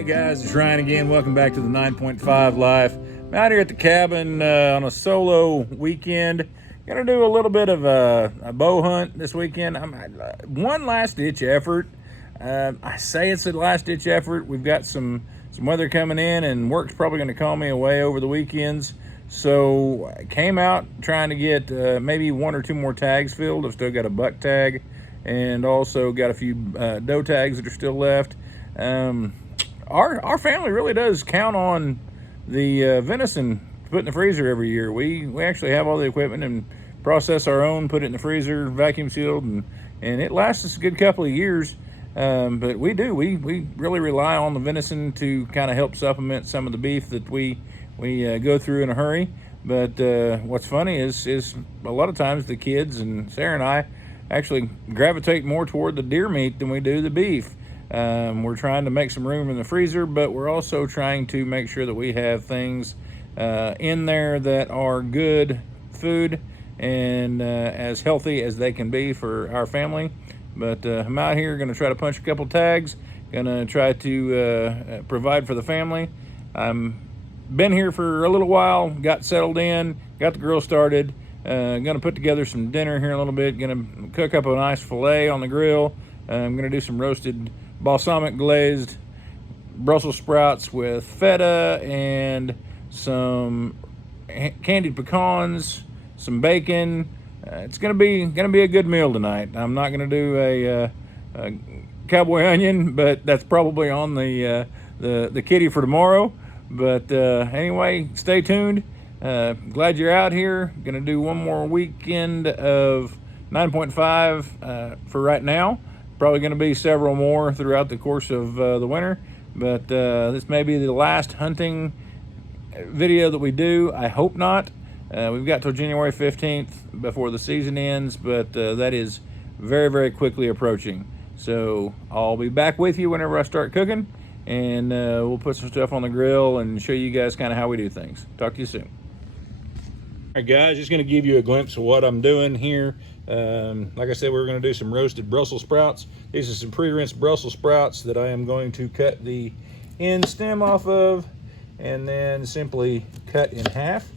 Hey guys, it's Ryan again. Welcome back to the 9.5 Life. I'm out here at the cabin on a solo weekend. Gonna do a little bit of a bow hunt this weekend. One last ditch effort. I say it's a last ditch effort. We've got some weather coming in, and work's probably going to call me away over the weekends. So I came out trying to get maybe one or two more tags filled. I've still got a buck tag, and also got a few doe tags that are still left. Our family really does count on the venison to put in the freezer every year. We actually have all the equipment and process our own, put it in the freezer, vacuum sealed, and it lasts us a good couple of years. But we really rely on the venison to kind of help supplement some of the beef that we go through in a hurry. But what's funny is a lot of times the kids and Sarah and I actually gravitate more toward the deer meat than we do the beef. We're trying to make some room in the freezer, but we're also trying to make sure that we have things in there that are good food and as healthy as they can be for our family. But I'm out here going to try to punch a couple tags, going to try to provide for the family. I'm been here for a little while, got settled in, got the grill started. Going to put together some dinner here in a little bit. Going to cook up a nice filet on the grill. I'm going to do some roasted balsamic glazed Brussels sprouts with feta and some candied pecans, some bacon. It's gonna be a good meal tonight. I'm not gonna do a cowboy onion, but that's probably on the kitty for tomorrow. But anyway, stay tuned. Glad you're out here. Gonna do one more weekend of 9.5 for right now. Probably gonna be several more throughout the course of the winter. But this may be the last hunting video that we do. I hope not. We've got till January 15th before the season ends, but that is very, very quickly approaching. So I'll be back with you whenever I start cooking, and we'll put some stuff on the grill and show you guys kind of how we do things. Talk to you soon. All right, guys, just going to give you a glimpse of what I'm doing here. Like I said, we're going to do some roasted Brussels sprouts. These are some pre-rinsed Brussels sprouts that I am going to cut the end stem off of and then simply cut in half.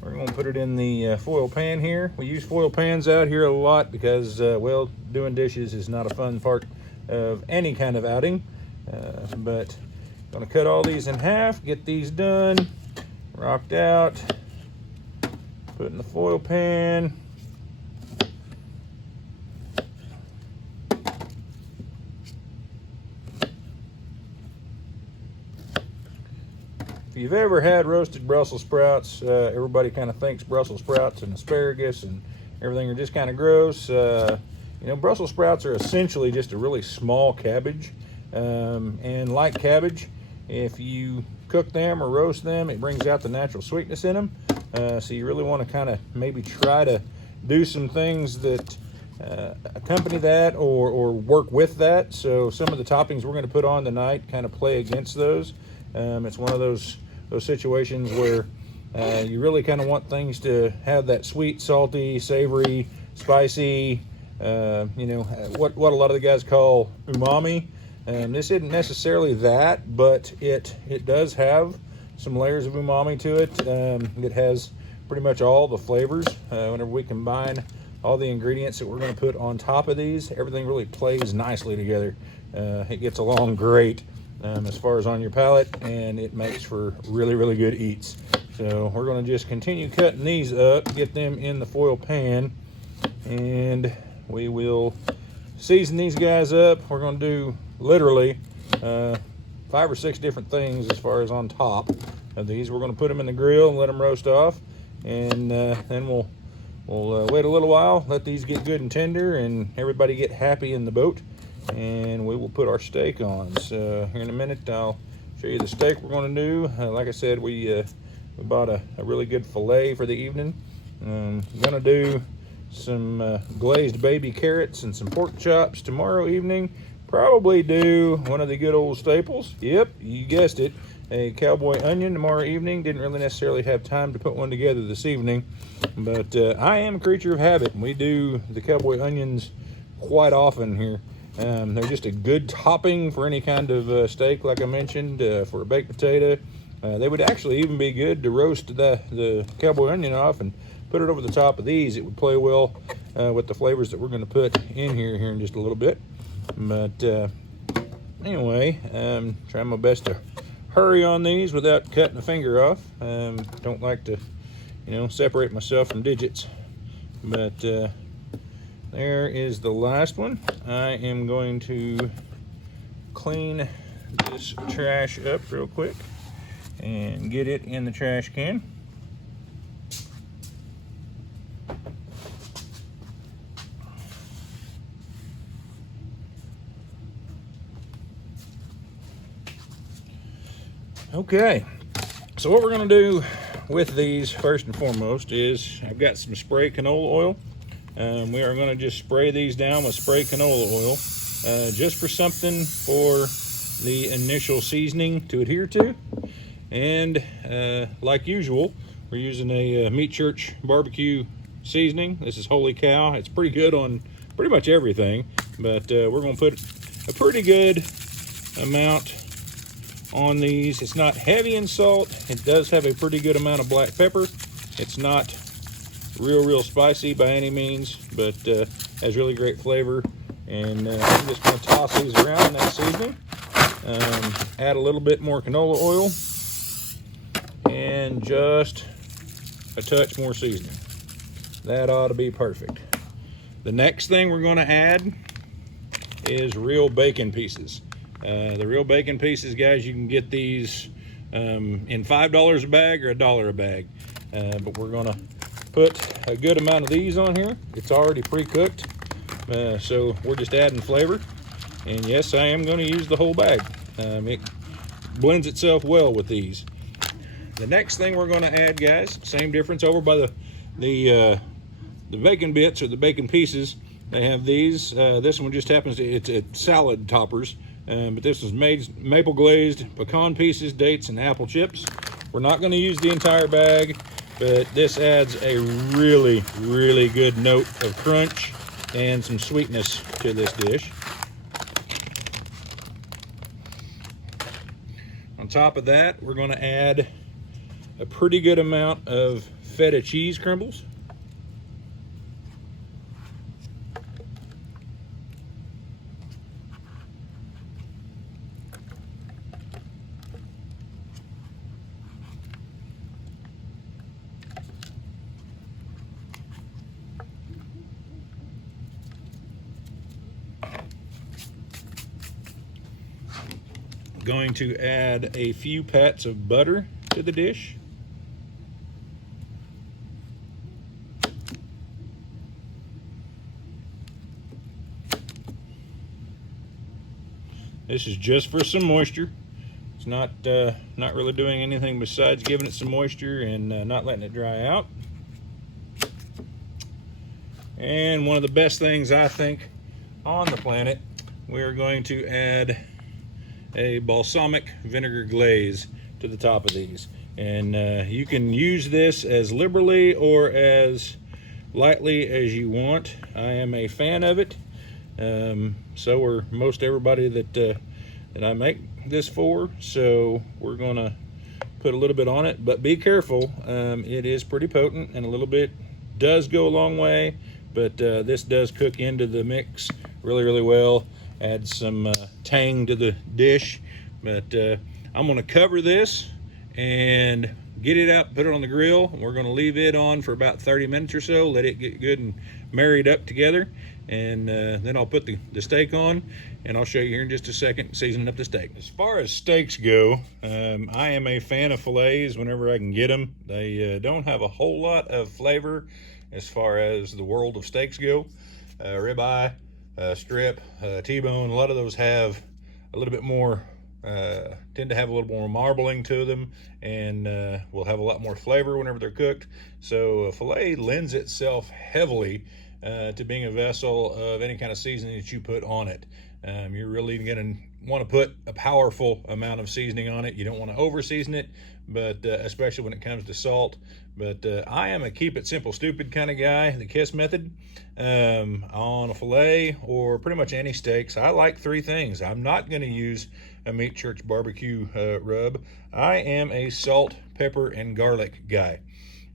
We're going to put it in the foil pan here. We use foil pans out here a lot because, well, doing dishes is not a fun part of any kind of outing. But I'm going to cut all these in half, get these done, rocked out, put in the foil pan. If you've ever had roasted Brussels sprouts, everybody kind of thinks Brussels sprouts and asparagus and everything are just kind of gross. You know, Brussels sprouts are essentially just a really small cabbage. And like cabbage, if you cook them or roast them, it brings out the natural sweetness in them. So you really want to kind of maybe try to do some things that accompany that or work with that. So some of the toppings we're going to put on tonight kind of play against those. It's one of those situations where you really kind of want things to have that sweet, salty, savory, spicy, you know, what a lot of the guys call umami. This isn't necessarily that, but it does have some layers of umami to it. It has pretty much all the flavors. Whenever we combine all the ingredients that we're going to put on top of these, everything really plays nicely together. It gets along great. As far as on your palate, and it makes for really, really good eats. So we're going to just continue cutting these up, get them in the foil pan, and we will season these guys up. We're going to do literally 5 or 6 different things as far as on top of these. We're going to put them in the grill and let them roast off, and then we'll wait a little while, let these get good and tender, and everybody get happy in the boat. And we will put our steak on. So here in a minute I'll show you the steak we're going to do. Like I said, we bought a really good filet for the evening. I'm going to do some glazed baby carrots and some pork chops tomorrow evening. Probably do one of the good old staples. Yep, you guessed it, a cowboy onion tomorrow evening. Didn't really necessarily have time to put one together this evening, but I am a creature of habit, and we do the cowboy onions quite often here. They're just a good topping for any kind of steak, like I mentioned, for a baked potato. They would actually even be good to roast the cowboy onion off and put it over the top of these. It would play well with the flavors that we're going to put in here in just a little bit. But anyway, trying my best to hurry on these without cutting a finger off. Don't like to, separate myself from digits. But there is the last one. I am going to clean this trash up real quick and get it in the trash can. Okay, so what we're going to do with these first and foremost is I've got some spray canola oil. We are going to just spray these down with spray canola oil just for something for the initial seasoning to adhere to. And like usual, we're using a Meat Church barbecue seasoning. This is Holy Cow. It's pretty good on pretty much everything, but we're going to put a pretty good amount on these. It's not heavy in salt. It does have a pretty good amount of black pepper. It's not real spicy by any means, but has really great flavor. And I'm just going to toss these around in that seasoning. Add a little bit more canola oil and just a touch more seasoning. That ought to be perfect. The next thing we're going to add is real bacon pieces. The real bacon pieces, guys, you can get these in $5 a bag or $1 a bag. But we're going to put a good amount of these on here. It's already pre-cooked, so we're just adding flavor. And yes, I am going to use the whole bag. It blends itself well with these. The next thing we're going to add, guys, same difference over by the bacon bits or the bacon pieces. They have these. This one just happens to, it's salad toppers, but this is maple glazed pecan pieces, dates, and apple chips. We're not going to use the entire bag, but this adds a really good note of crunch and some sweetness to this dish. On top of that, we're going to add a pretty good amount of feta cheese crumbles. Going to add a few pats of butter to the dish. This is just for some moisture. It's not really doing anything besides giving it some moisture and not letting it dry out. And one of the best things I think on the planet, we're going to add a balsamic vinegar glaze to the top of these. And you can use this as liberally or as lightly as you want. I am a fan of it. So are most everybody that I make this for. So we're gonna put a little bit on it, but be careful. It is pretty potent, and a little bit does go a long way, but this does cook into the mix really well. Add some tang to the dish. But I'm gonna cover this and get it out, put it on the grill. We're gonna leave it on for about 30 minutes or so, let it get good and married up together. And then I'll put the steak on, and I'll show you here in just a second, seasoning up the steak. As far as steaks go, I am a fan of fillets whenever I can get them. They don't have a whole lot of flavor as far as the world of steaks go. Ribeye, strip, T-bone, a lot of those have a little bit more, tend to have a little more marbling to them, and will have a lot more flavor whenever they're cooked. So a fillet lends itself heavily to being a vessel of any kind of seasoning that you put on it. You're really going to want to put a powerful amount of seasoning on it. You don't want to over season it, but especially when it comes to salt. But I am a keep it simple, stupid kind of guy, the KISS method, on a filet or pretty much any steaks. I like three things. I'm not going to use a Meat Church barbecue rub. I am a salt, pepper, and garlic guy.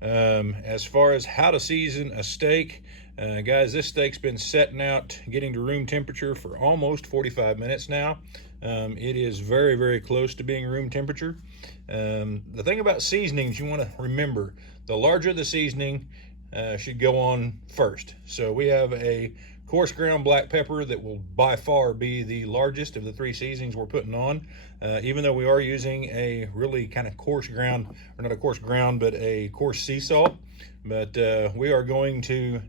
As far as how to season a steak, guys, this steak's been setting out, getting to room temperature for almost 45 minutes now. It is very, very close to being room temperature. The thing about seasonings, you want to remember, the larger the seasoning should go on first. So we have a coarse ground black pepper that will by far be the largest of the three seasonings we're putting on, even though we are using a really kind of coarse ground, or not a coarse ground, but a coarse sea salt. But we are going to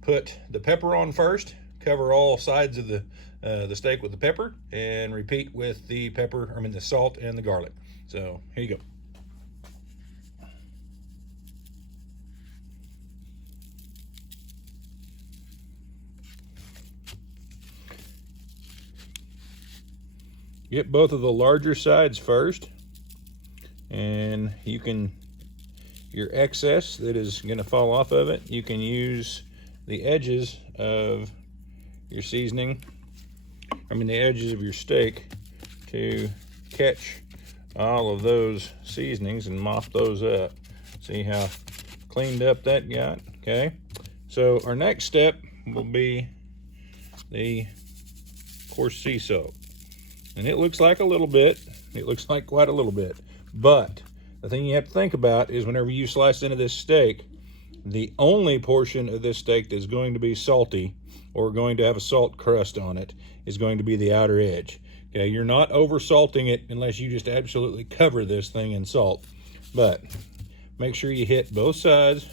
put the pepper on first, cover all sides of the steak with the pepper, and repeat with the the salt and the garlic. So here you go. Get both of the larger sides first, and your excess that is going to fall off of it, you can use the edges of your seasoning, the edges of your steak, to catch all of those seasonings and mop those up. See how cleaned up that got? Okay, so our next step will be the coarse sea salt. And it looks like a little bit. It looks like quite a little bit. But the thing you have to think about is whenever you slice into this steak, the only portion of this steak that's going to be salty or going to have a salt crust on it is going to be the outer edge. Okay, you're not over salting it unless you just absolutely cover this thing in salt. But make sure you hit both sides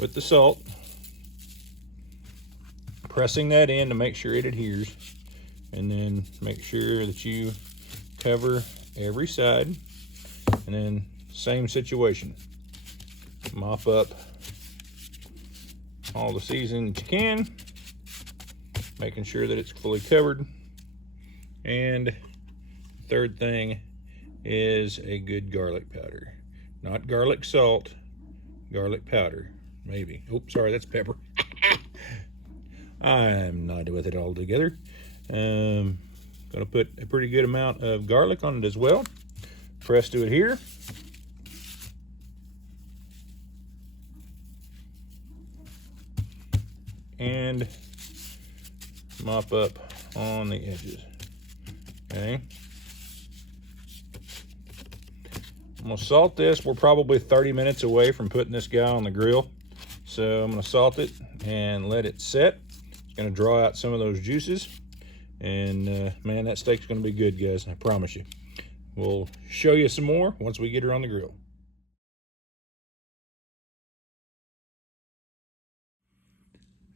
with the salt, pressing that in to make sure it adheres. And then make sure that you cover every side. And then same situation. Mop up all the seasoning that you can, making sure that it's fully covered. And third thing is a good garlic powder. Not garlic salt, garlic powder, maybe. Oops, sorry, that's pepper. I'm not with it all together. Gonna put a pretty good amount of garlic on it as well. Press to adhere. And mop up on the edges. Okay. I'm gonna salt this. We're probably 30 minutes away from putting this guy on the grill. So I'm gonna salt it and let it set. It's gonna draw out some of those juices. And man, that steak's gonna be good, guys, I promise you. We'll show you some more once we get her on the grill.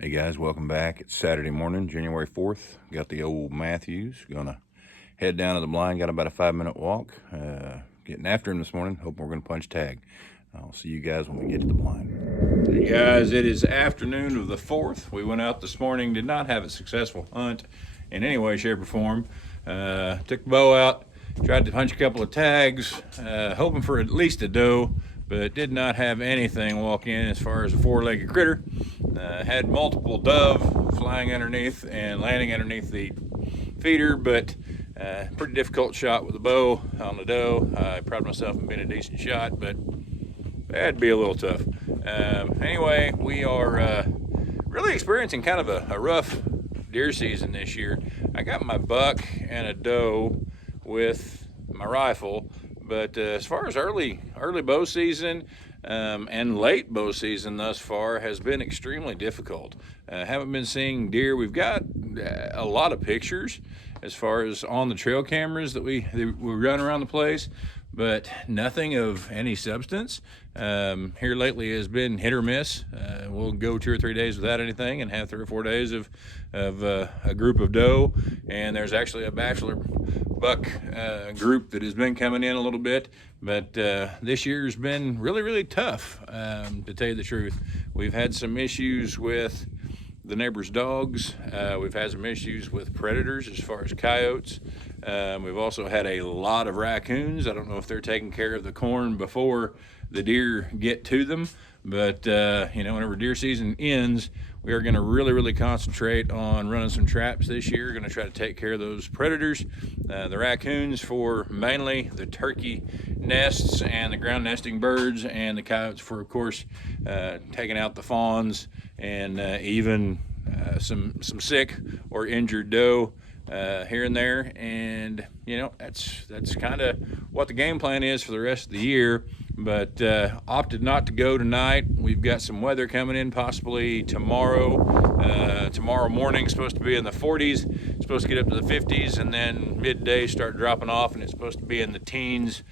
Hey guys, welcome back. It's Saturday morning, January 4th. Got the old Matthews. Gonna head down to the blind. Got about a 5-minute walk. Getting after him this morning. Hoping we're gonna punch tag. I'll see you guys when we get to the blind. Hey guys, it is afternoon of the 4th. We went out this morning, did not have a successful hunt in any way, shape, or form. Took the bow out, tried to punch a couple of tags, hoping for at least a doe, but did not have anything walk in as far as a four-legged critter. Had multiple dove flying underneath and landing underneath the feeder, but pretty difficult shot with the bow on the doe. I pride myself in being a decent shot, but that'd be a little tough. Anyway, we are really experiencing kind of a rough deer season this year. I got my buck and a doe with my rifle, but as far as early bow season and late bow season thus far has been extremely difficult. Haven't been seeing deer. We've got a lot of pictures as far as on the trail cameras that we run around the place, but nothing of any substance. Here lately has been hit or miss. We'll go 2 or 3 days without anything and have 3 or 4 days of a group of doe, and there's actually a bachelor buck group that has been coming in a little bit, but this year's been really tough, to tell you the truth. We've had some issues with the neighbors' dogs. We've had some issues with predators as far as coyotes. We've also had a lot of raccoons. I don't know if they're taking care of the corn before the deer get to them, but whenever deer season ends, we are going to really concentrate on running some traps this year. Going to try to take care of those predators, the raccoons for mainly the turkey nests and the ground nesting birds, and the coyotes for, of course, taking out the fawns and even some sick or injured doe here and there. And that's kind of what the game plan is for the rest of the year. But opted not to go tonight. We've got some weather coming in possibly tomorrow. Tomorrow morning supposed to be in the 40s, supposed to get up to the 50s, and then midday start dropping off, and it's supposed to be in the teens,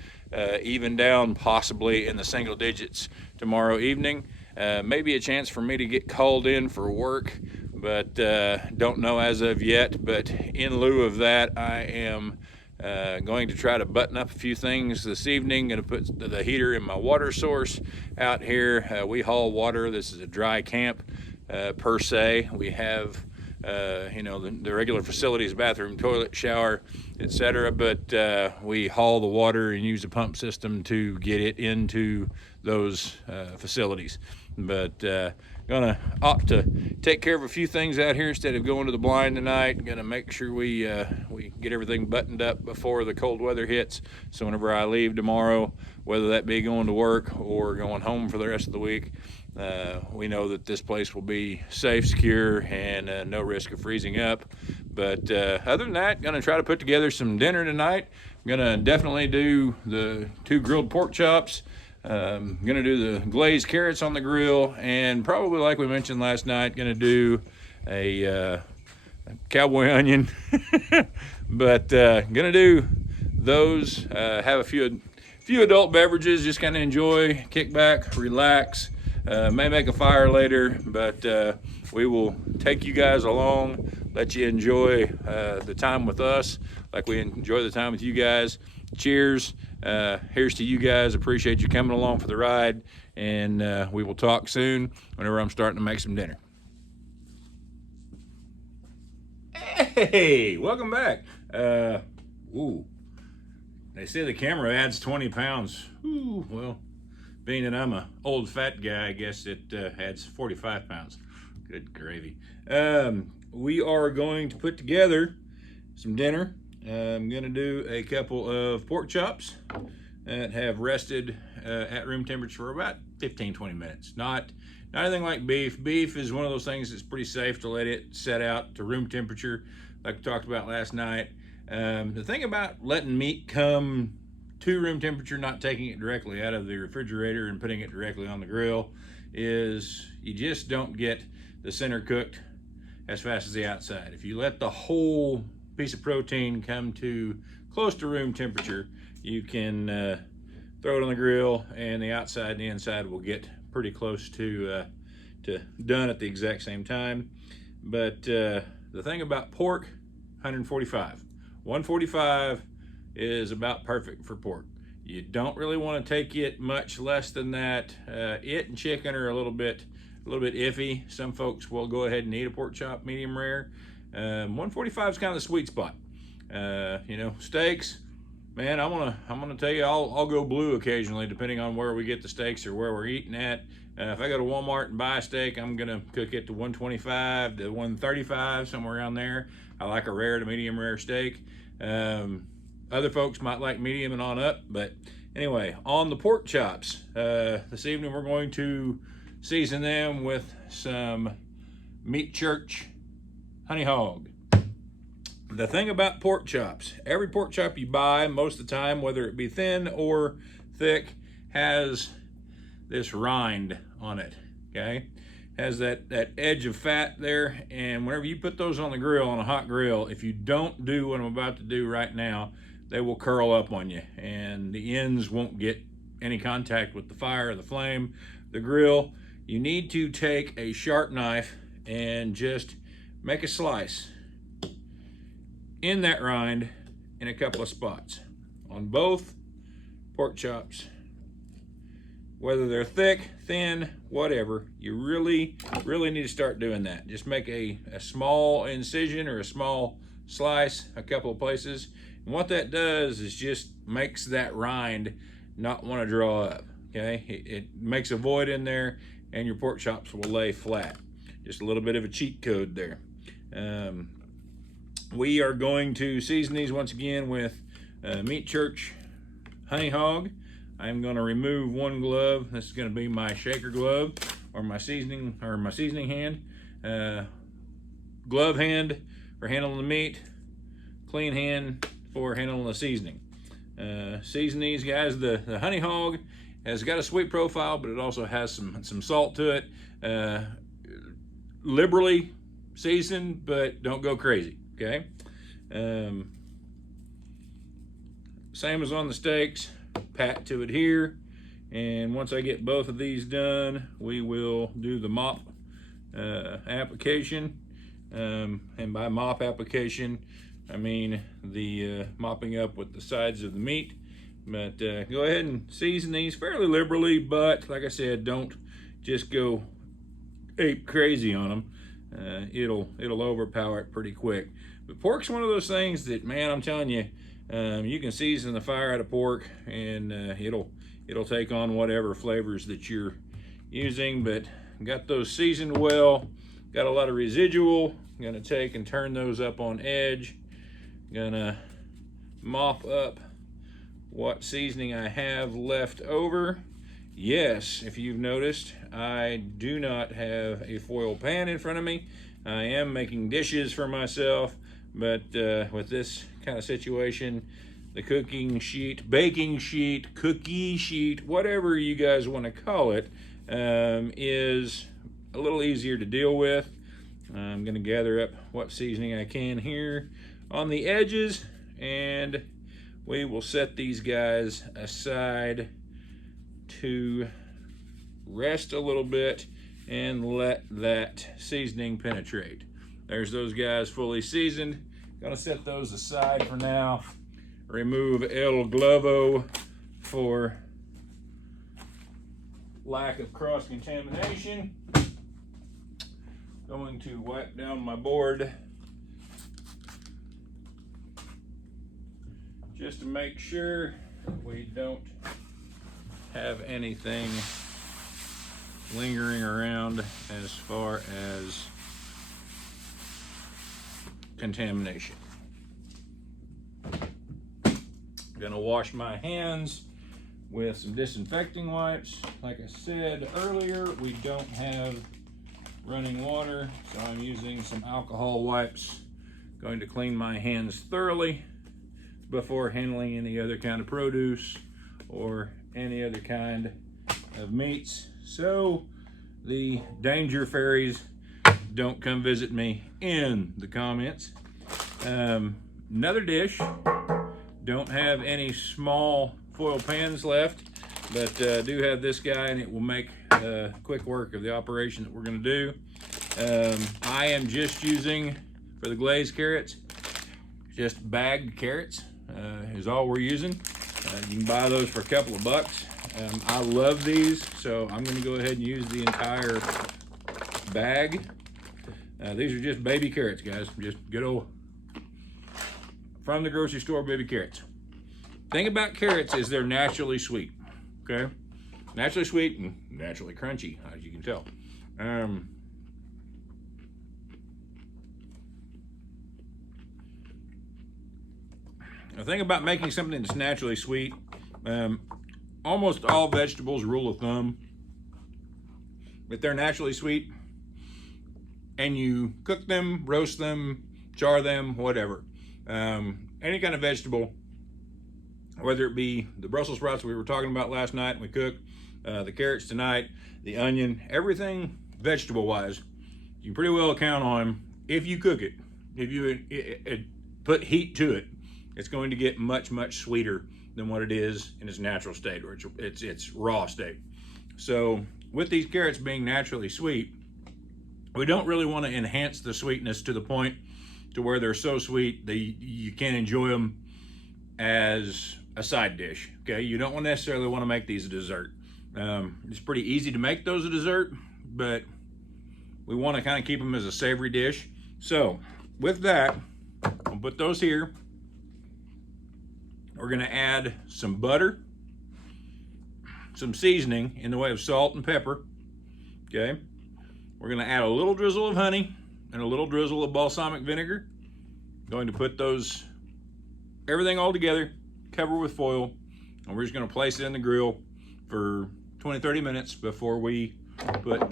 even down possibly in the single digits tomorrow evening. Maybe a chance for me to get called in for work, but don't know as of yet. But in lieu of that, I am going to try to button up a few things this evening. Going to put the heater in my water source out here. We haul water. This is a dry camp per se. We have the regular facilities, bathroom, toilet, shower, etc. But we haul the water and use a pump system to get it into those facilities. But gonna opt to take care of a few things out here instead of going to the blind tonight. Gonna make sure we get everything buttoned up before the cold weather hits, so whenever I leave tomorrow, whether that be going to work or going home for the rest of the week, we know that this place will be safe, secure, and no risk of freezing up. But other than that, gonna try to put together some dinner tonight. I'm gonna definitely do the 2 grilled pork chops. Gonna do the glazed carrots on the grill, and probably, like we mentioned last night, gonna do a cowboy onion. But gonna do those. Have a few adult beverages, just kind of enjoy, kick back, relax. May make a fire later, but we will take you guys along, let you enjoy the time with us like we enjoy the time with you guys. Cheers. Here's to you guys. Appreciate you coming along for the ride, and we will talk soon whenever I'm starting to make some dinner. Hey, welcome back. Ooh, they say the camera adds 20 pounds. Ooh, well, being that I'm a old fat guy, I guess it adds 45 pounds. Good gravy. We are going to put together some dinner. I'm gonna do a couple of pork chops that have rested at room temperature for about 15-20 minutes. Not anything like beef. Beef is one of those things that's pretty safe to let it set out to room temperature, like we talked about last night. The thing about letting meat come to room temperature, not taking it directly out of the refrigerator and putting it directly on the grill, is you just don't get the center cooked as fast as the outside. If you let the whole piece of protein come to close to room temperature, you can throw it on the grill, and the outside and the inside will get pretty close to done at the exact same time. But the thing about pork, 145. 145 is about perfect for pork. You don't really want to take it much less than that. It and chicken are a little bit iffy. Some folks will go ahead and eat a pork chop medium rare. 145 is kind of the sweet spot. Steaks, man, I'm gonna tell you, I'll go blue occasionally, depending on where we get the steaks or where we're eating at. If I go to Walmart and buy a steak, I'm gonna cook it to 125 to 135, somewhere around there. I like a rare to medium rare steak. Other folks might like medium and on up, but anyway, on the pork chops, this evening we're going to season them with some Meat Church Honey Hog. The thing about pork chops, every pork chop you buy, most of the time, whether it be thin or thick, has this rind on it, okay? Has that edge of fat there, and whenever you put those on the grill, on a hot grill, if you don't do what I'm about to do right now, they will curl up on you, and the ends won't get any contact with the fire or the flame, the grill. You need to take a sharp knife and just make a slice in that rind in a couple of spots on both pork chops. Whether they're thick, thin, whatever, you really need to start doing that. Just make a small incision or a small slice a couple of places. And what that does is just makes that rind not want to draw up, okay? It makes a void in there, and your pork chops will lay flat. Just a little bit of a cheat code there. We are going to season these once again with Meat Church Honey Hog. I'm going to remove one glove. This is going to be my shaker glove, or my seasoning hand. Glove hand for handling the meat, clean hand for handling the seasoning. Season these guys. The Honey Hog has got a sweet profile, but it also has some salt to it. Liberally seasoned, but don't go crazy, okay? Same as on the steaks, pat to adhere. And once I get both of these done, we will do the mop application. And by mop application, I mean the mopping up with the sides of the meat. But go ahead and season these fairly liberally, but like I said, don't just go ape crazy on them. It'll overpower it pretty quick. But pork's one of those things that, man, I'm telling you, you can season the fire out of pork, and it'll take on whatever flavors that you're using. But got those seasoned well, got a lot of residual. Gonna take and turn those up on edge. Gonna mop up what seasoning I have left over. Yes, if you've noticed, I do not have a foil pan in front of me. I am making dishes for myself, but with this kind of situation, the cooking sheet, baking sheet, cookie sheet, whatever you guys want to call it, is a little easier to deal with. I'm going to gather up what seasoning I can here on the edges, and we will set these guys aside to rest a little bit and let that seasoning penetrate. There's those guys fully seasoned. Gonna set those aside for now. Remove El Glovo for lack of cross-contamination. Going to wipe down my board just to make sure we don't have anything lingering around as far as contamination. I'm gonna wash my hands with some disinfecting wipes. Like I said earlier, we don't have running water, so I'm using some alcohol wipes. Going to clean my hands thoroughly before handling any other kind of produce or any other kind of meats, so the danger fairies don't come visit me in the comments. Another dish, don't have any small foil pans left, but do have this guy, and it will make quick work of the operation that we're going to do. I am just using, for the glazed carrots, just bagged carrots is all we're using. You can buy those for a couple of bucks. I love these, so I'm going to go ahead and use the entire bag. These are just baby carrots, guys. Just good old from the grocery store baby carrots. Thing about carrots is they're naturally sweet, okay? Naturally sweet and naturally crunchy, as you can tell. The thing about making something that's naturally sweet, almost all vegetables, rule of thumb, if they're naturally sweet and you cook them, roast them, char them, whatever, any kind of vegetable, whether it be the Brussels sprouts we were talking about last night and we cooked, the carrots tonight, the onion, everything vegetable-wise, you can pretty well count on, if you cook it, if you put heat to it, it's going to get much, much sweeter than what it is in its natural state, or its raw state. So with these carrots being naturally sweet, we don't really want to enhance the sweetness to the point to where they're so sweet that you can't enjoy them as a side dish, okay? You don't necessarily want to make these a dessert. It's pretty easy to make those a dessert, but we want to kind of keep them as a savory dish. So with that, we'll I'll put those here. We're gonna add some butter, some seasoning in the way of salt and pepper, okay? We're gonna add a little drizzle of honey and a little drizzle of balsamic vinegar. Going to put everything all together, cover with foil, and we're just gonna place it in the grill for 20-30 minutes before we put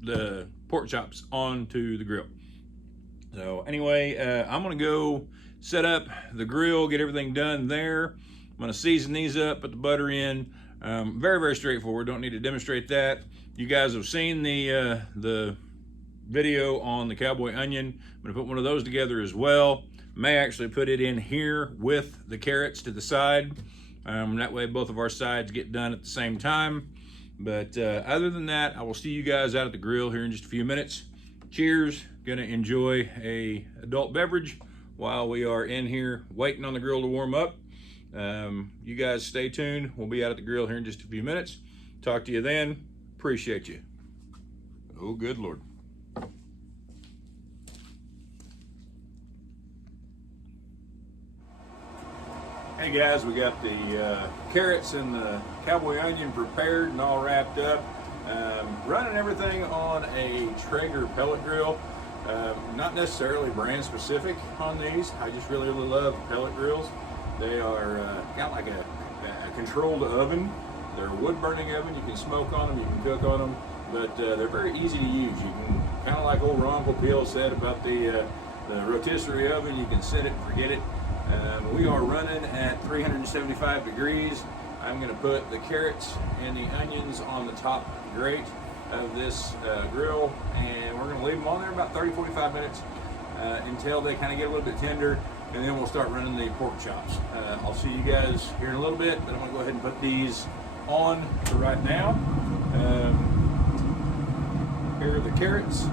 the pork chops onto the grill. So anyway, I'm gonna go set up the grill, get everything done there. I'm gonna season these up, put the butter in. Very, very straightforward. Don't need to demonstrate that. You guys have seen the video on the cowboy onion. I'm gonna put one of those together as well. May actually put it in here with the carrots to the side. That way both of our sides get done at the same time. But other than that, I will see you guys out at the grill here in just a few minutes. Cheers. Gonna enjoy a adult beverage while we are in here waiting on the grill to warm up. You guys stay tuned. We'll be out at the grill here in just a few minutes. Talk to you then. Appreciate you. Oh, good Lord. Hey guys, we got the carrots and the cowboy onion prepared and all wrapped up. Running everything on a Traeger pellet grill. Not necessarily brand specific on these. I just really love pellet grills. They are got like a controlled oven. They're a wood burning oven. You can smoke on them, you can cook on them, but they're very easy to use. You can, kind of like old Ron Popeil said about the rotisserie oven, you can set it and forget it. We are running at 375 degrees. I'm going to put the carrots and the onions on the top grate of this grill, and we're going to leave them on there about 30-45 minutes until they kind of get a little bit tender, and then we'll start running the pork chops. I'll see you guys here in a little bit, but I'm going to go ahead and put these on for right now. Here are the carrots.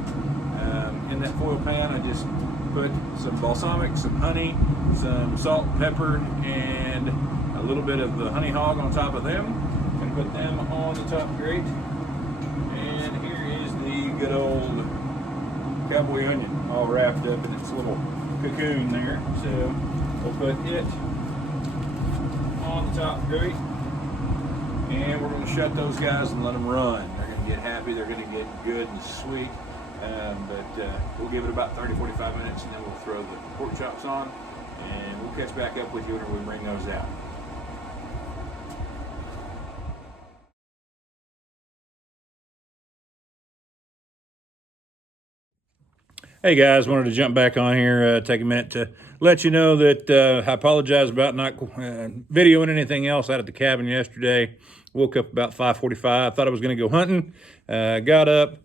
In that foil pan, I just put some balsamic, some honey, some salt, pepper, and a little bit of the honey hog on top of them, and put them on the top grate. And here is the good old cowboy onion, all wrapped up in its little cocoon there. So we'll put it on the top grate, and we're going to shut those guys and let them run. They're going to get happy, they're going to get good and sweet. But we'll give it about 30-45 minutes, and then we'll throw the pork chops on, and we'll catch back up with you when we bring those out. Hey guys, wanted to jump back on here, take a minute to let you know that I apologize about not videoing anything else out at the cabin yesterday. Woke up about 5:45, thought I was going to go hunting, got up,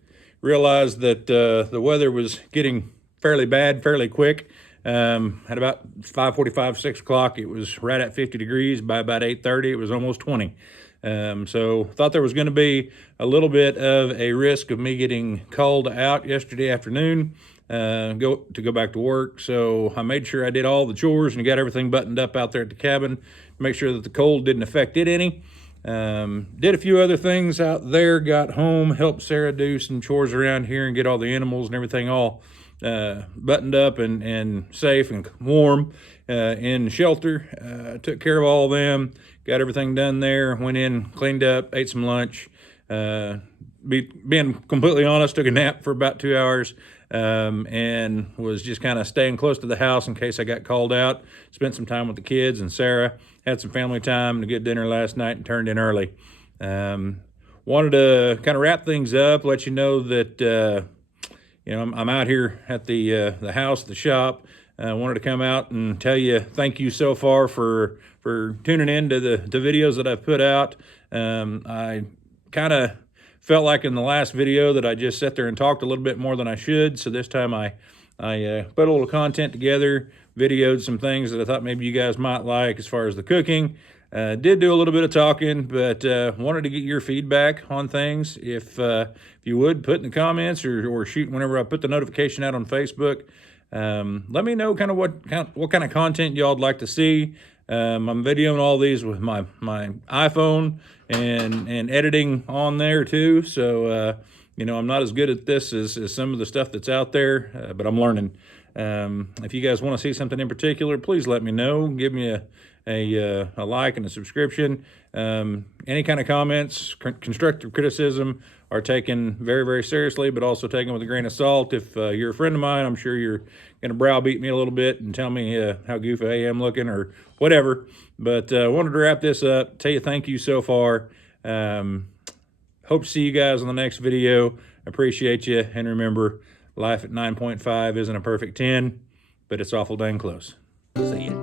realized that the weather was getting fairly bad fairly quick. At about 5:45, 6 o'clock, it was right at 50 degrees. By about 8:30, it was almost 20. So thought there was going to be a little bit of a risk of me getting called out yesterday afternoon, go back to work. So I made sure I did all the chores and got everything buttoned up out there at the cabin to make sure that the cold didn't affect it any. Did a few other things out there, got home, helped Sarah do some chores around here and get all the animals and everything all buttoned up and safe and warm in shelter. Took care of all of them, got everything done there, went in, cleaned up, ate some lunch. Being completely honest, took a nap for about 2 hours, and was just kind of staying close to the house in case I got called out. Spent some time with the kids and Sarah, had some family time and a good dinner last night, and turned in early. Wanted to kind of wrap things up, let you know that I'm out here at the house, the shop. Wanted to come out and tell you thank you so far for tuning in to the videos that I've put out. I kind of felt like in the last video that I just sat there and talked a little bit more than I should. So this time I put a little content together, videoed some things that I thought maybe you guys might like as far as the cooking. Did do a little bit of talking, but wanted to get your feedback on things. If you would, put in the comments or shoot whenever I put the notification out on Facebook. Let me know kind of what kind of content y'all would like to see. I'm videoing all these with my iPhone and editing on there too. So You know, I'm not as good at this as some of the stuff that's out there, but I'm learning. If you guys want to see something in particular, please let me know. Give me a like and a subscription. Any kind of comments, constructive criticism are taken very, very seriously, but also taken with a grain of salt. If you're a friend of mine, I'm sure you're going to browbeat me a little bit and tell me how goofy I am looking or whatever. But I wanted to wrap this up, tell you thank you so far. Hope to see you guys on the next video. Appreciate you. And remember, life at 9.5 isn't a perfect 10, but it's awful dang close. See ya.